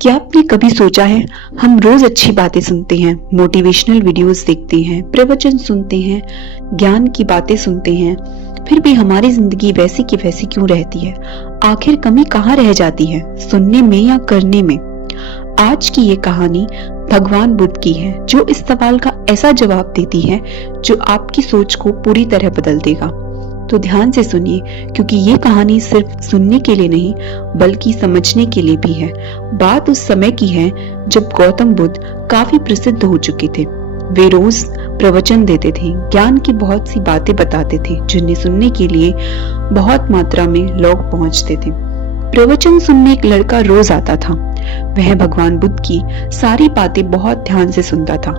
क्या आपने कभी सोचा है, हम रोज अच्छी बातें सुनते हैं, मोटिवेशनल वीडियोस देखते हैं, प्रवचन सुनते हैं, ज्ञान की बातें सुनते हैं, फिर भी हमारी जिंदगी वैसी की वैसी क्यों रहती है? आखिर कमी कहाँ रह जाती है, सुनने में या करने में? आज की ये कहानी भगवान बुद्ध की है, जो इस सवाल का ऐसा जवाब देती है जो आपकी सोच को पूरी तरह बदल देगा। तो ध्यान से सुनिए, क्योंकि ये कहानी सिर्फ सुनने के लिए नहीं बल्कि समझने के लिए भी है। बात उस समय की है जब गौतम बुद्ध काफी प्रसिद्ध हो चुके थे। वे रोज प्रवचन देते थे, ज्ञान की बहुत सी बातें बताते थे, जिन्हें सुनने के लिए बहुत मात्रा में लोग पहुंचते थे। प्रवचन सुनने एक लड़का रोज आता था। वह भगवान बुद्ध की सारी बातें बहुत ध्यान से सुनता था।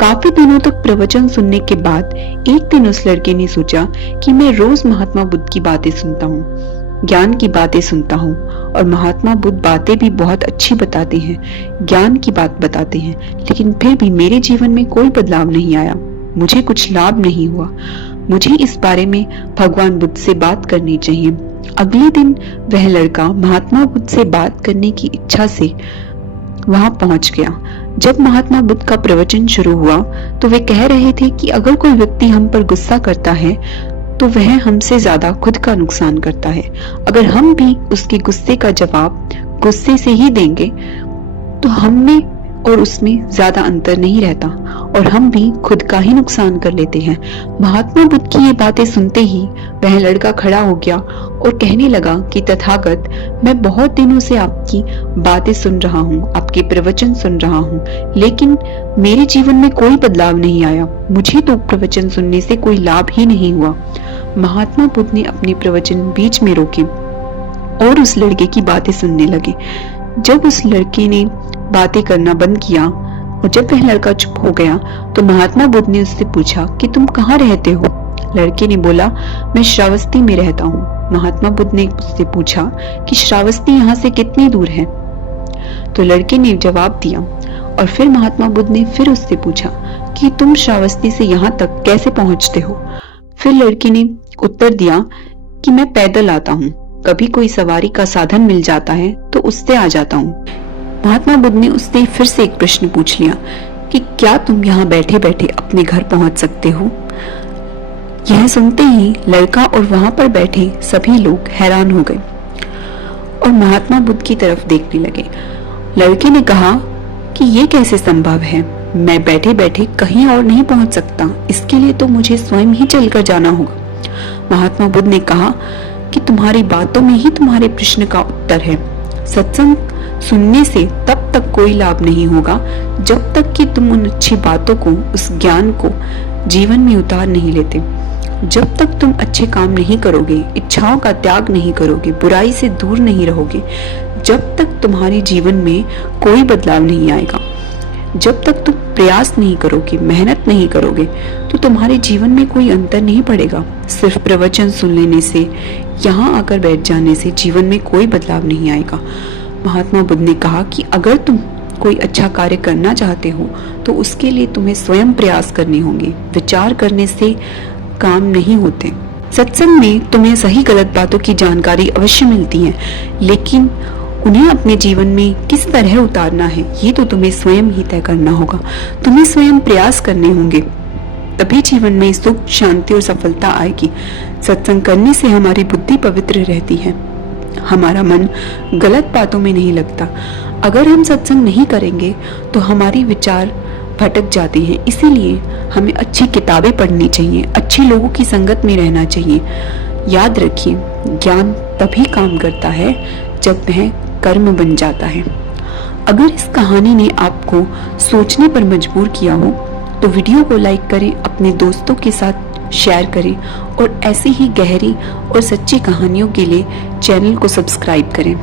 काफी दिनों तक प्रवचन सुनने के बाद एक दिन उस लड़के ने सोचा कि मैं रोज महात्मा बुद्ध की बातें सुनता हूँ, ज्ञान की बातें सुनता हूँ, और महात्मा बुद्ध बातें भी बहुत अच्छी बताते हैं, ज्ञान की बात बताते हैं, लेकिन फिर भी मेरे जीवन में कोई बदलाव नहीं आया, मुझे कुछ लाभ नहीं हुआ। मुझे इस बारे में भगवान बुद्ध से बात करनी चाहिए। अगले दिन वह लड़का महात्मा बुद्ध से बात करने की इच्छा से वहां पहुंच गया। जब महात्मा बुद्ध का प्रवचन शुरू हुआ तो वे कह रहे थे कि अगर कोई व्यक्ति हम पर गुस्सा करता है तो वह हमसे ज्यादा खुद का नुकसान करता है। अगर हम भी उसके गुस्से का जवाब गुस्से से ही देंगे तो हम में और उसमें ज्यादा अंतर नहीं रहता और हम भी खुद का ही नुकसान कर लेते हैं। महात्मा बुद्ध की ये बातें सुनते ही वह लड़का खड़ा हो गया और कहने लगा कि तथागत, मैं बहुत दिनों से आपकी बातें सुन रहा हूँ, आपके प्रवचन सुन रहा हूँ, लेकिन मेरे जीवन में कोई बदलाव नहीं आया। मुझे तो प्रवचन सुनने से कोई लाभ ही नहीं हुआ। महात्मा बुद्ध ने अपने प्रवचन बीच में रोके और उस लड़के की बातें सुनने लगे। जब उस लड़के ने बातें करना बंद किया और जब वह लड़का चुप हो गया तो महात्मा बुद्ध ने उससे पूछा कि तुम कहाँ रहते हो? लड़के ने बोला, मैं श्रावस्ती में रहता हूँ। महात्मा बुद्ध ने उससे पूछा कि श्रावस्ती यहाँ से कितनी दूर है? तो लड़के ने जवाब दिया और फिर महात्मा बुद्ध ने फिर उससे पूछा कि तुम श्रावस्ती से यहाँ तक कैसे पहुंचते हो? फिर लड़के ने उत्तर दिया कि मैं पैदल आता हूँ, कभी कोई सवारी का साधन मिल जाता है तो उससे आ जाता हूँ। महात्मा बुद्ध ने उससे फिर से एक प्रश्न पूछ लिया कि क्या तुम यहाँ बैठे बैठे अपने घर पहुंच सकते हो? यह सुनते ही लड़का और वहां पर बैठे सभी लोग हैरान हो गए और महात्मा बुद्ध की तरफ देखने लगे। लड़के ने कहा कि ये कैसे संभव है? मैं बैठे बैठे कहीं और नहीं पहुंच सकता, इसके लिए तो मुझे स्वयं ही चलकर जाना होगा। महात्मा बुद्ध ने कहा कि तुम्हारी बातों में ही तुम्हारे प्रश्न का उत्तर है। सत्संग सुनने से तब तक कोई लाभ नहीं होगा जब तक कि तुम उन अच्छी बातों को, उस ज्ञान को जीवन में उतार नहीं लेते। जब तक तुम अच्छे काम नहीं करोगे, इच्छाओं का त्याग नहीं करोगे, बुराई से दूर नहीं रहोगे, जब तक तुम्हारे जीवन में कोई बदलाव नहीं आएगा, जब तक तुम प्रयास नहीं करोगे, मेहनत नहीं करोगे, तो तुम्हारे जीवन में कोई अंतर नहीं पड़ेगा। सिर्फ प्रवचन सुन लेने से, यहाँ आकर बैठ जाने से जीवन में कोई बदलाव नहीं आएगा। महात्मा बुद्ध ने कहा कि अगर तुम कोई अच्छा कार्य करना चाहते हो तो उसके लिए तुम्हें स्वयं प्रयास करने होंगे। विचार करने से काम नहीं होते। सत्संग में तुम्हें सही गलत बातों की जानकारी अवश्य मिलती है, लेकिन उन्हें अपने जीवन में किस तरह उतारना है ये तो तुम्हें स्वयं ही तय करना होगा। तुम्हें स्वयं प्रयास करने होंगे, तभी जीवन में सुख, शांति और सफलता आएगी। सत्संग करने से हमारी बुद्धि पवित्र रहती है, हमारा मन गलत बातों में नहीं लगता। अगर हम सत्संग नहीं करेंगे तो हमारी विचार भटक जाते हैं। इसीलिए हमें अच्छी किताबें पढ़नी चाहिए, अच्छे लोगों की संगत में रहना चाहिए। याद रखिए, ज्ञान तभी काम करता है जब वह कर्म बन जाता है। अगर इस कहानी ने आपको सोचने पर मजबूर किया हो तो वीडियो को लाइक करें, अपने दोस्तों के साथ शेयर करें और ऐसी ही गहरी और सच्ची कहानियों के लिए चैनल को सब्सक्राइब करें।